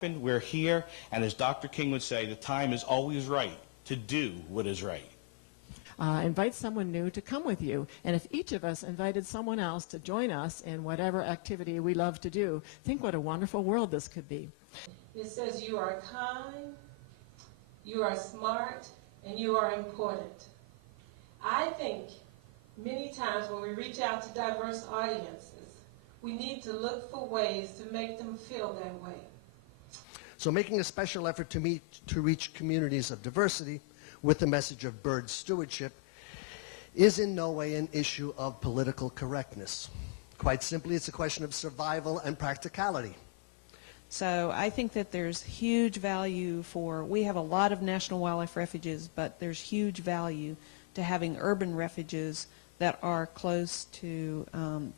We're here, and as Dr. King would say, the time is always right to do what is right. Invite someone new to come with you. And if each of us invited someone else to join us in whatever activity we love to do, think what a wonderful world this could be. It says you are kind, you are smart, and you are important. I think many times when we reach out to diverse audiences, we need to look for ways to make them feel that way. So making a special effort to reach communities of diversity with the message of bird stewardship is in no way an issue of political correctness. Quite simply, it's a question of survival and practicality. So I think that there's huge value we have a lot of national wildlife refuges, but there's huge value to having urban refuges that are close to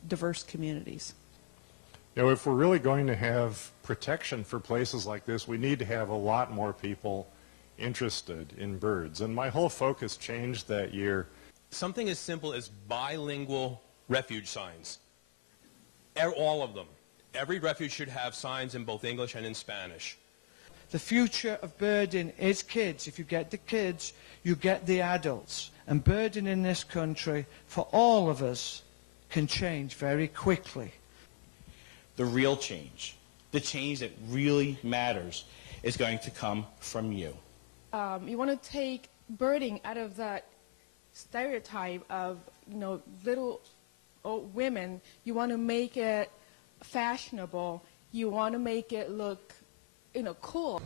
diverse communities. You know, if we're really going to have protection for places like this, we need to have a lot more people interested in birds. And my whole focus changed that year. Something as simple as bilingual refuge signs. All of them. Every refuge should have signs in both English and in Spanish. The future of birding is kids. If you get the kids, you get the adults. And birding in this country, for all of us, can change very quickly. The real change, the change that really matters, is going to come from you. You want to take birding out of that stereotype of, little old women. You want to make it fashionable. You want to make it look, cool.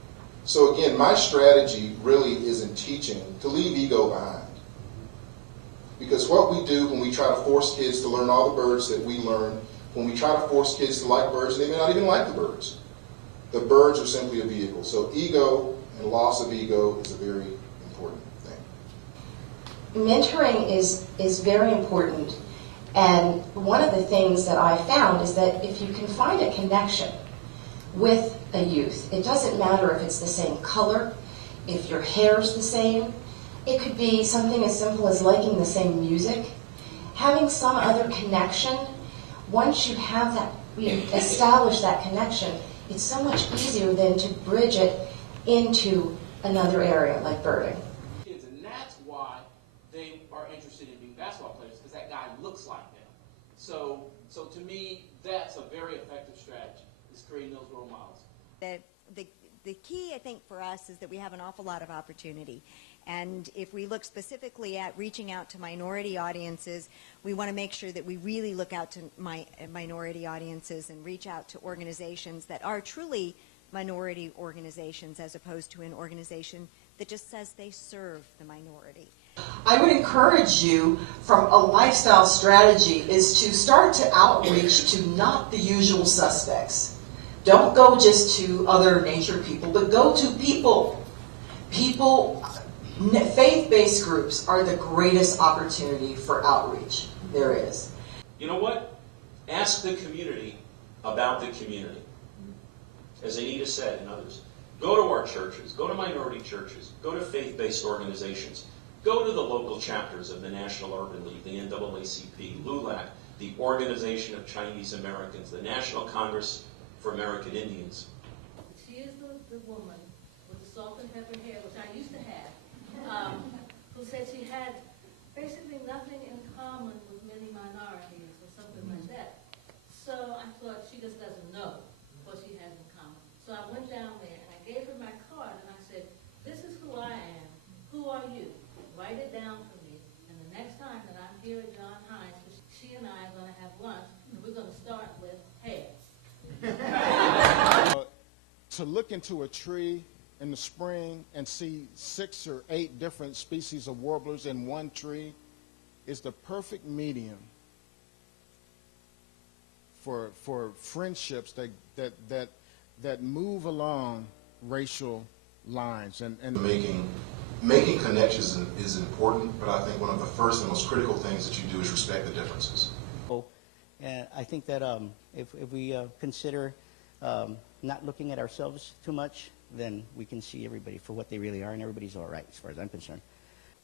So again, my strategy really isn't teaching to leave ego behind. Because what we do when we try to force kids to learn all the birds that we learn, when we try to force kids to like birds, they may not even like the birds. The birds are simply a vehicle. So ego and loss of ego is a very important thing. Mentoring is very important. And one of the things that I found is that if you can find a connection with a youth, it doesn't matter if it's the same color, if your hair's the same, it could be something as simple as liking the same music. Having some other connection, once you have that, establish that connection, it's so much easier than to bridge it into another area like birding. Kids, and that's why they are interested in being basketball players, because that guy looks like them. So to me, that's a very effective strategy, is creating those role models. The key, I think, for us is that we have an awful lot of opportunity. And if we look specifically at reaching out to minority audiences, we want to make sure that we really look out to minority audiences and reach out to organizations that are truly minority organizations, as opposed to an organization that just says they serve the minority. I would encourage you, from a lifestyle strategy, is to start to outreach to not the usual suspects. Don't go just to other nature people, but go to people. Faith-based groups are the greatest opportunity for outreach there is. You know what? Ask the community about the community. As Anita said and others, go to our churches, go to minority churches, go to faith-based organizations, go to the local chapters of the National Urban League, the NAACP, LULAC, the Organization of Chinese Americans, the National Congress for American Indians. She is the woman with the salt and pepper hair, which I used to have, who said she had basically nothing in common with many minorities or something like that. So I thought she just doesn't know what she has in common. So I went down there and I gave her my card and I said, this is who I am. Who are you? Write it down for me. And the next time that I'm here at John Heinz, she and I are going to have lunch, and we're going to start with hair. To look into a tree in the spring and see 6 or 8 different species of warblers in one tree is the perfect medium for friendships that move along racial lines. And Making connections is important, but I think one of the first and most critical things that you do is respect the differences. And I think that if we consider not looking at ourselves too much, then we can see everybody for what they really are, and everybody's all right as far as I'm concerned.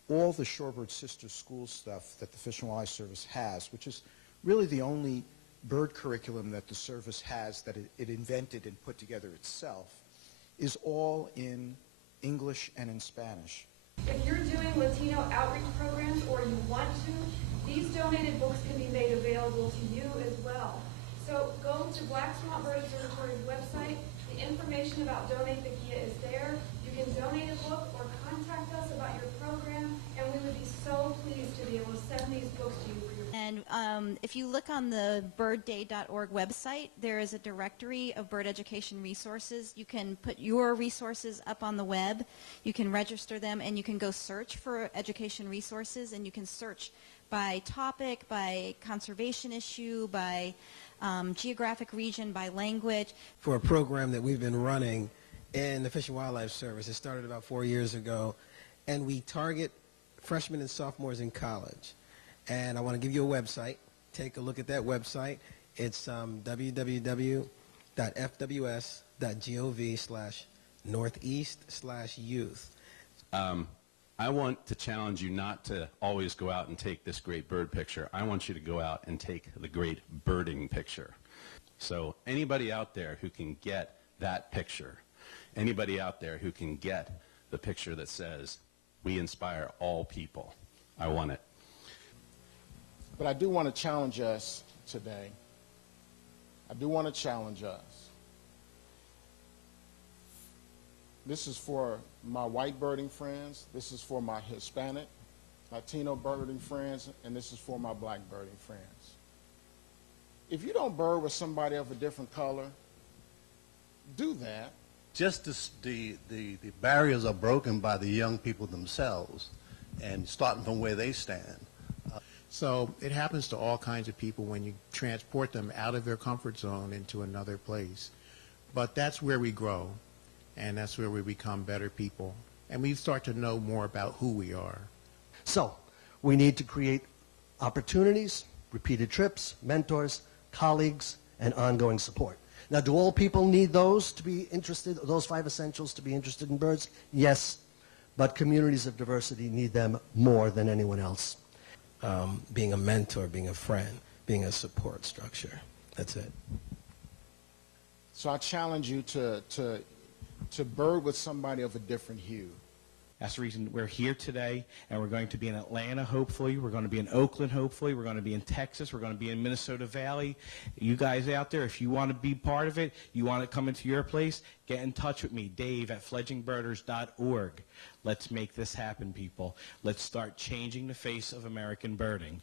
All the Shorebird Sister School stuff that the Fish and Wildlife Service has, which is really the only bird curriculum that the service has that it invented and put together itself, is all in English and in Spanish. If you're doing Latino outreach programs or you want to, these donated books can be made available to you as well. So go to Black Swamp Bird Observatory's website. The information about Donate the Kia is there. You can donate a book or contact us about your program, and we would be so pleased to be able to send these books to you for your And if you look on the birdday.org website, there is a directory of bird education resources. You can put your resources up on the web. You can register them, and you can go search for education resources, and you can search by topic, by conservation issue, by geographic region, by language. For a program that we've been running in the Fish and Wildlife Service. It started about 4 years ago, and we target freshmen and sophomores in college. And I want to give you a website. Take a look at that website. It's www.fws.gov/northeast/youth. I want to challenge you not to always go out and take this great bird picture. I want you to go out and take the great birding picture. So anybody out there who can get that picture, anybody out there who can get the picture that says, we inspire all people, I want it. But I do want to challenge us today. I do want to challenge us. This is for my white birding friends. This is for my Hispanic, Latino birding friends, and this is for my black birding friends. If you don't bird with somebody of a different color, do that. Just the barriers are broken by the young people themselves, and starting from where they stand. So it happens to all kinds of people when you transport them out of their comfort zone into another place. But that's where we grow, and that's where we become better people, and we start to know more about who we are. So we need to create opportunities, repeated trips, mentors, colleagues, and ongoing support. Now, do all people need those to be interested, those 5 essentials to be interested in birds? Yes, but communities of diversity need them more than anyone else. Being a mentor, being a friend, being a support structure. That's it. So I challenge you to bird with somebody of a different hue. That's the reason we're here today, and we're going to be in Atlanta, hopefully. We're going to be in Oakland, hopefully. We're going to be in Texas. We're going to be in Minnesota Valley. You guys out there, if you want to be part of it, you want to come into your place, get in touch with me, Dave at fledglingbirders.org. Let's make this happen, people. Let's start changing the face of American birding.